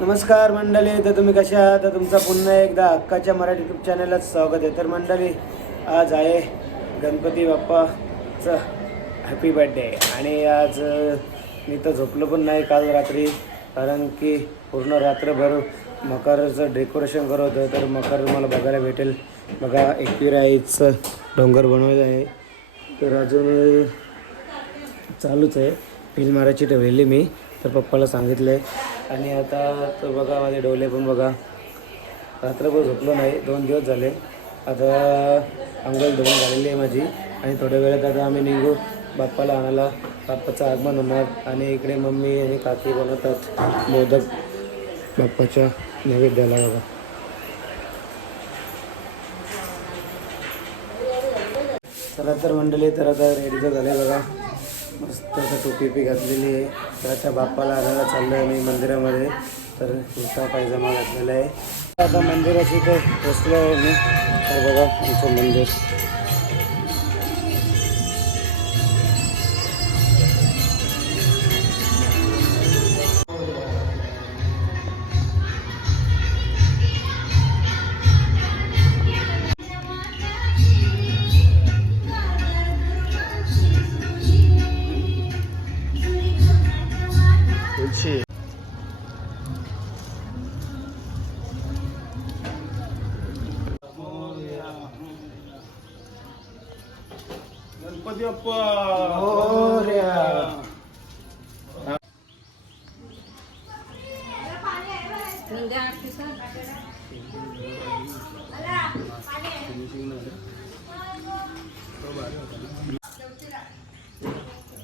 नमस्कार मंडळी तर तुम्ही कशा आहात? तर तुमचा पुन्हा एकदा हक्काच्या मराठी यूट्यूब चॅनलला स्वागत आहे. तर मंडळी आज आहे गणपती बाप्पाचं हॅपी बर्थडे आणि आज मी तर झोपलो पण नाही काल रात्री कारण की पूर्ण रात्रभर मकरचं डेकोरेशन करत होतं. तर मकर मला बघायला भेटेल. बघा एकविराईचं डोंगर बनवलं आहे. तर अजून चालूच आहे. फिल मारायची ठेवलेली मी. तर पप्पाला सांगितलं आहे आणि आता तर बघा माझे डोले पण बघा. रात्रभर झोपलो नाही दोन दिवस झाले. आता अंघोळ धुवून झालेली आहे माझी. आणि थोड्या वेळात आता आम्ही निघू बाप्पाला आणायला. बाप्पाचं आगमन होणार आणि इकडे मम्मी आणि काकी बनवतात मोदक बाप्पाच्या नैवेद्याला बघा. चला तर मंडळी तर आता रेडी तर झाले बघा. मस्त असं टोपी पी घातलेली आहे. तर त्या बाप्पाला आणायला चाललो आहे मी मंदिरामध्ये. तर कुर्ता पायजमा घातलेला आहे. आता मंदिराची तर बसलो आहे मी तर बघा आमचं मंदिर. गणपती बाप्पा मोरया.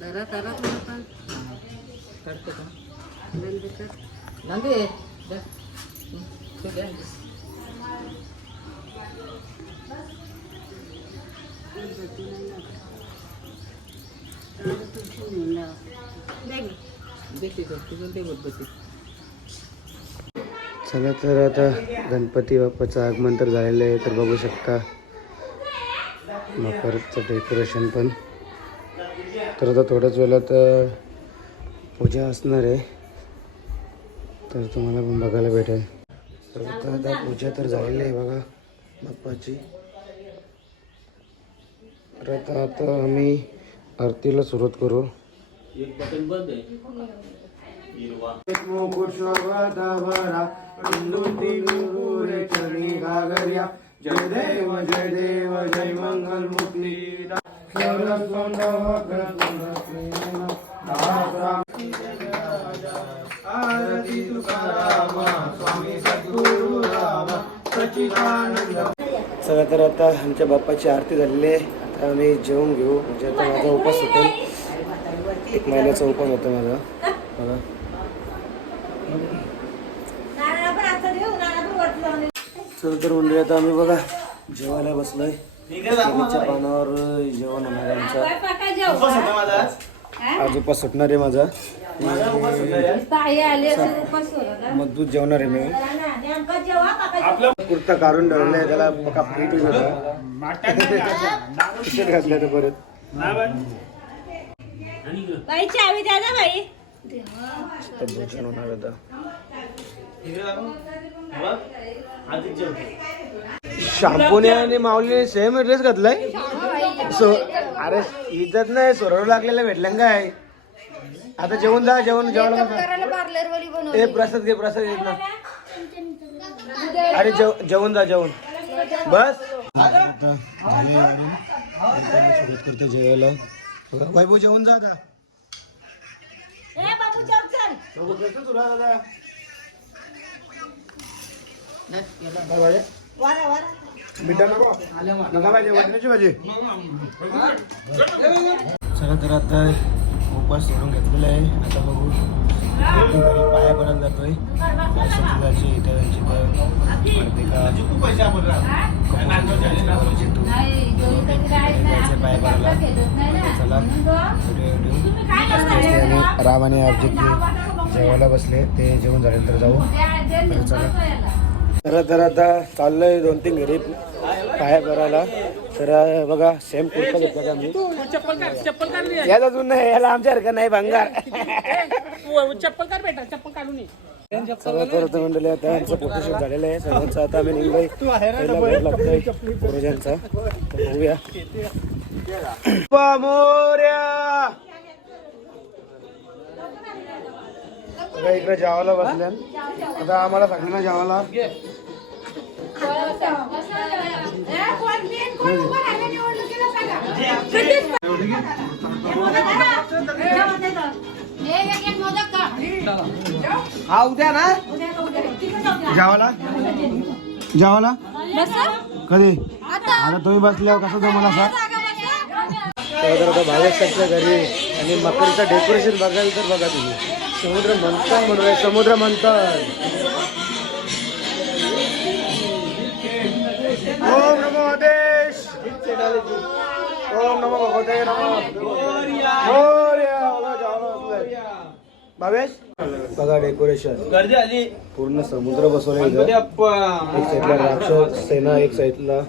धरा धरा थोडं पण बंद कर. तर तुझी नेऊन लाव. चला तर आता गणपती बाप्पाचं आगमन तर झालेलं आहे तर बघू शकता. मकरचं डेकोरेशन पण. तर आता थोड्याच वेळात पूजा असणार आहे. तर तुम्हाला पण बघायला भेटेल. तर आता आता पूजा तर झालेली आहे बघा बाप्पाची. तर आता आता आम्ही आरतीला सुरुवात करू. मुकुट शोभा चरणी घागर्या जय देव जय देव जय मंगल मुक्ती आरती तुकाराम स्वामी सद्गुरु राम सच्चिदानंद चला तर आता आमच्या बाप्पाची आरती झालेली आहे. आता आम्ही जेवून घेऊ. म्हणजे आता माझा उपास सुटेल एक महिन्याचा उपास होता माझा. बघा. चल तर मंडळी आता आम्ही बघा. जेवायला बसलोय. पानावर जेवण होणार आहे आमचं. आज? उपास सुटणार आहे माझा. मजबूत जेवणार आहे मी. कुर्ता काढून ठेवलाय त्याला बघा पीठ घातलं तर परत. बाई. चावी द्या ना बाई. भोजन होणार शॅम्पूने आणि माऊलीने सेम ड्रेस घातलाय. सो अरे इज्जत नाही सोरव लागलेला भेटलं काय? आता जेवण जा जेवण जेवायला बसा. करायला पार्लर वाली बनव ए प्रसाद घे प्रसाद घेत ना अरे जेव जेवण जा जेवण बस. सुरुवात करते जेवायला बघा, वैभव जेवण जा आता. बाबू चल. तर आता उपास सोडून घेतलेला आहे. आता बघू घरी पाया पडायला जातोय. सचिदाची इतरांची पाया पडायला चला व्हिडिओ राम आणि अभिजित जेवायला बसले ते जेवण झाल्यानंतर जाऊ. तर चला. तर तर आता चाललोय दोन तीन घरी. पाया करायला तर बघा सेम कुर्ता घेतला का आम्ही चप्पल काढ चप्पल काढ रे. याचा अजून नाही याला आमच्यासारखं नाही भंगार. तू चप्पल काढ बेटा चप्पल काढून ये मंडळी आता फोटोशूट झालेलं आहे. सर्वांचं आता आम्ही निघलोय. पहिला भेट लागतोय पूर्वजांचा तर बघूया. इकडे जेवायला बसल्या आता आम्हाला सगळ्यांना जेवायला हा उद्या ना? जेवाला जेवाला कधी? आता तुम्ही बसल्यावर कसं जमला सर आता भावेशाच्या घरी आणि मकरीचं डेकोरेशन बघायला तर बघा तुम्ही. समुद्र मंथन म्हणून समुद्र मंथन. ओम नमो भगवते नमो. भावेश? बघा डेकोरेशन. गर्दी आली. पूर्ण समुद्र बसवलं एक साईडला राक्षस सेना एक साईडला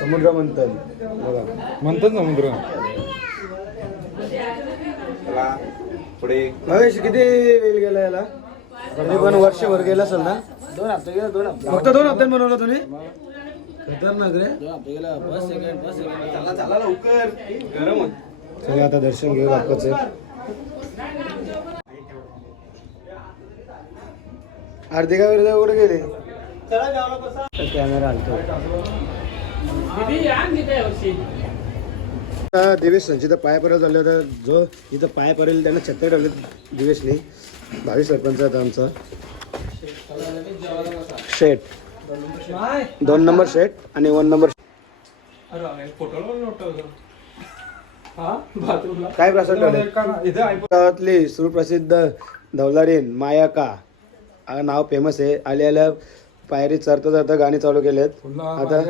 समुद्र मंथन. बघा. म्हणतात समुद्र. पुढे महेश किती वेळ गेला याला? तरी पण वर्षभर गेला असेल ना? दोन हप्ते गेला दोन हप्ते. फक्त दोन हप्त्यात बनवलं तुम्ही? खतरनाक रे चला चला लवकर. गरम होत. चला आता दर्शन घेऊ बाप्पाचं हार्दिका विरुद्ध कुठे गेले? कॅमेरा आणतो आता दिवेश संचिता पाय पडत झाले होता. जो इथं पाय पडेल त्यांना छत्र ठेवले दिवेशने. भावी सरपंच आता आमचा. शेट दोन नंबर शेट आणि वन नंबर काय गावातली सुप्रसिद्ध धवलारीन मायाका. नाव फेमस आहे. आल्या आल्या पायरी चरता चरता गाणी चालू केलेत. आता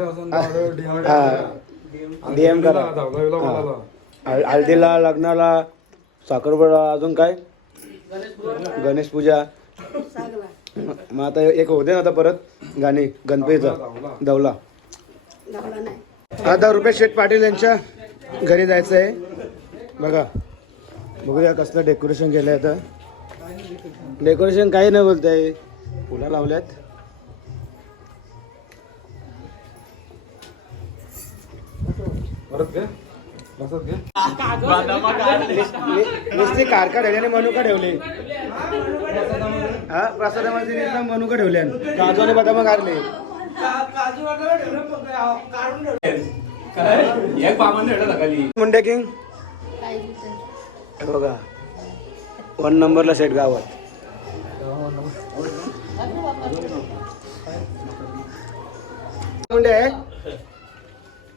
डीएम करा. हळ- हळदीला लग्नाला साखरपुडा अजून काय? गणेश पूजा. मग आता एक होते ना आता परत. गाणी गणपतीचं. दौला. आता रुपेश शेठ पाटील यांच्या घरी जायचं आहे बघा. बघूया कसलं डेकोरेशन केलंय आता. डेकोरेशन काही नाही बोलतंय. फुलं लावल्यात. परत घे. बसत घे. नुसती कारका ठेवली आणि मनुका ठेवले. हा प्रसादामध्ये मनुका ठेवले काजू आणि बदाम काढले मुंडे किंग? बघा. वन नंबरला सेट गावात. मुंडे. आहे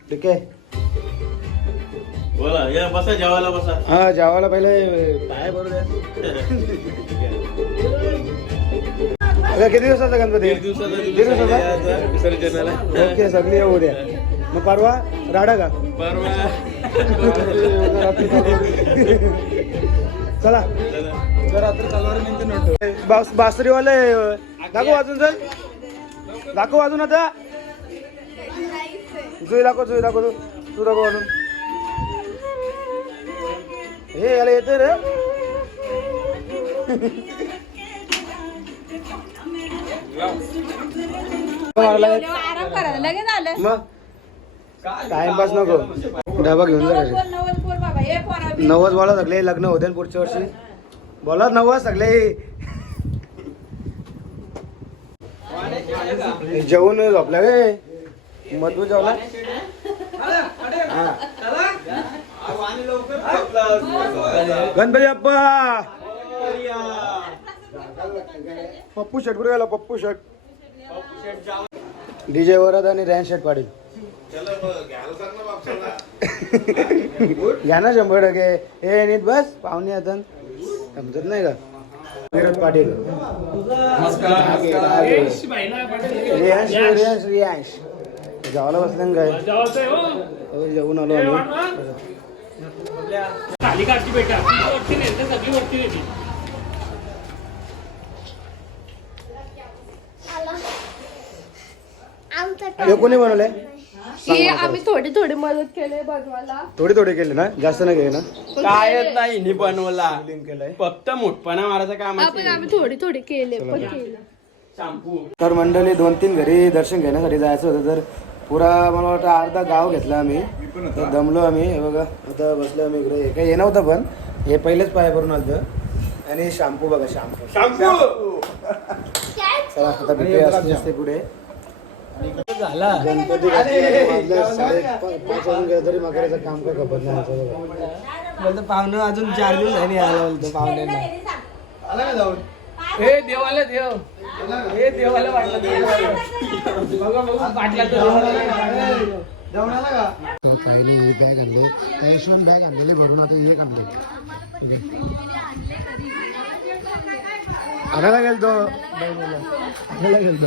ठीक आहे बोला या बसा जेवायला बसा. हा जेवायला पहिले. पाय बरोबर किती दिवसाचा गणपती एक दिवसाचा विसर्जनाला. ओके सगळी येऊ द्या. मग परवा राडा का? परवा. चला. बास बासरीवाले दाखव वाजून चल दाखव वाजून आता. जुई दाखव जुई दाखव तू. तू दाखव वाजून हे याला येते रे. आराम करा लगेच आलं मग टाइमपास नको. डबा घेऊन जा नवस बोला सगळे लग्न होते पुढच्या वर्षी. बोला नवस सगळे. जेवून झोपला गे. मधू जेवला? गणपती बाप्पा! पप्पू शेट कुठे गेला पप्पू शेट. डीजे वरद आणि रॅन शेट पाटील. घ्या ना शंभर टक्के. हे नीट बस. पाहुणे आता समजत नाही का? विरोध पाटील. रियांश रियांश. रियांश जेवायला बसलं काय? हो, जेवून आलो आम्ही. हे कोणी बनवलंय? आम्ही थोडी थोडी मदत केली बनवायला. थोडे थोडे केले ना? जास्त नाही केले ना? काय नाही हिने बनवला. लिंक केलंय. फक्त मोठपणा मारायचं काम आपण आम्ही थोडी थोडी केले पण केलं. शॅम्पू तर मंडळी दोन तीन घरी दर्शन घेण्यासाठी जायचं होतं तर पुरा मला वाटतं अर्धा गाव घेतला आम्ही. तर दमलो आम्ही. हे बघा आता बसलो आम्ही इकडे. हे काही ये नव्हतं पण हे पहिलेच पाय भरून आलं आणि शॅम्पू बघा शॅम्पू शॅम्पू चला आता भेटूया. असं असते पुढे. गणपती वाजून गेलं तरी मकराचं काम काय खपत नाही आमचं बघा. बोलतो पाहुणं अजून चार दिवस झाली आला बोलतो पाहुण्यांना. हे देवाला देव. हे देवाला वाटलं बघा बघा पाटला तर काही नाही ही बॅग आणली. यशवंत बॅग आणलेली भरून आता एक आणले. आणायला गेलतो. आणायला गेलतो.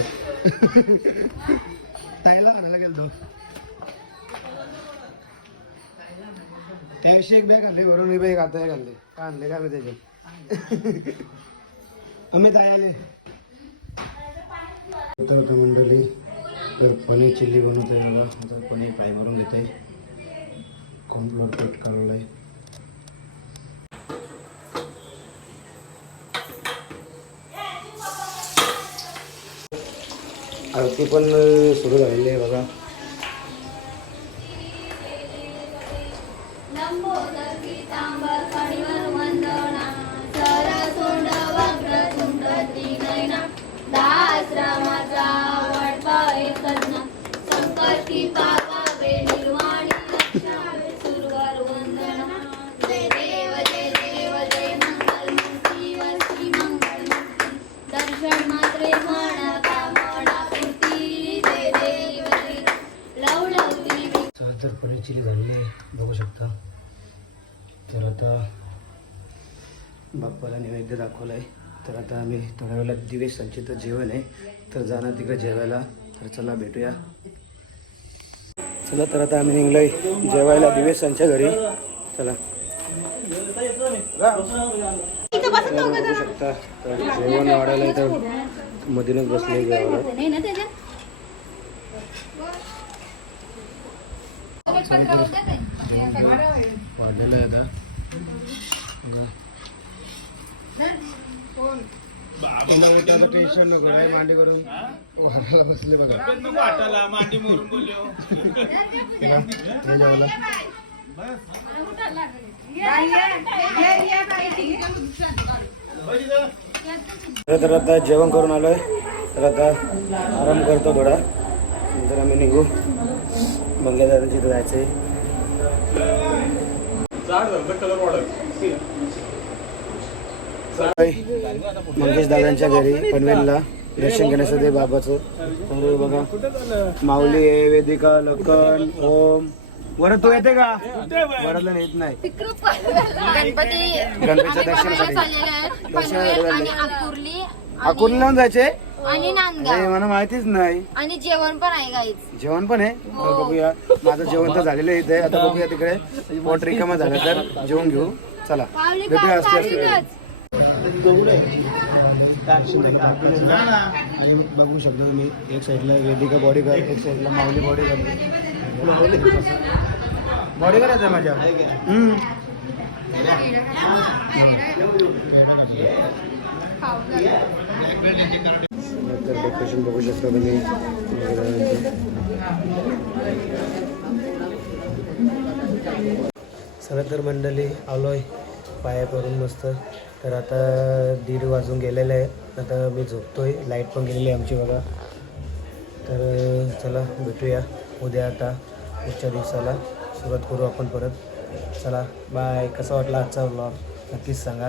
ताईला आणायला गेलो त्याविषयी एक बॅग आणली भरून बॅग आता एक आणली काय आणले काय मी त्याचे अमित ताई आले. तर होतं मंडळी तर पनीर चिल्ली बनवतोय बघा. तर पनीर फ्राय भरून घेते कॉर्नफ्लोअर कट आहे. आरती पण सुरू झालेली आहे बघा. दाखवलं आहे तर आता आम्ही थोड्या वेळेला दिवेश संचित जेवण आहे. तर जाणार तिकडे जेवायला. तर चला भेटूया. चला तर आता आम्ही निघलोय जेवायला दिवेश संचा घरी. चला. बघू शकता तर जेवण वाढायला तर मधूनच बसले जेवायला. वाढलेलं आहे आता बघा. तुला उठायचं टेन्शन नको काय मांडी करून वाढायला बसले बघा. चला, हे. जेवायला. तर तर आता जेवण करून आलोय. तर आता आराम करतो थोडा. नंतर आम्ही निघू. मंगेदारांची इथं जायचंय. मंगेश दादांच्या घरी पनवेलला दर्शन घेण्यासाठी बाबाचं. तर बघा माऊली आहे वेदिका लखन ओम. वरद तू येते का? वरदला येत नाही. गणपती गणपतीच्या दर्शनासाठी. अकोला लावून जायचे? आणि मला माहितीच नाही. आणि जेवण पण आहे गाईच जेवण पण आहे? तर बघूया. माझं जेवण तर झालेलं आहे इथे. आता बघूया तिकडे. पोट रिकामा झालं तर जेवण घेऊ. चला. भेटूया असते आणि बघू शकता तुम्ही एक साईडला वेदिका बॉडी गार्ड एक साईडला Mauli body guard body guard आहे माझ्या डेकोरेशन बघू शकता तुम्ही. तर मंडळी आलोय. पाया करून मस्त. तर आता दीड वाजून गेलेलं आहे आता मी झोपतोय. लाइट पण गेलेली आहे आमची बघा. तर चला भेटूया उद्या आता पुढच्या दिवसाला. सुरुवात करू आपण परत. चला बाय कसा वाटला आजचा ब्लॉग नक्कीच सांगा.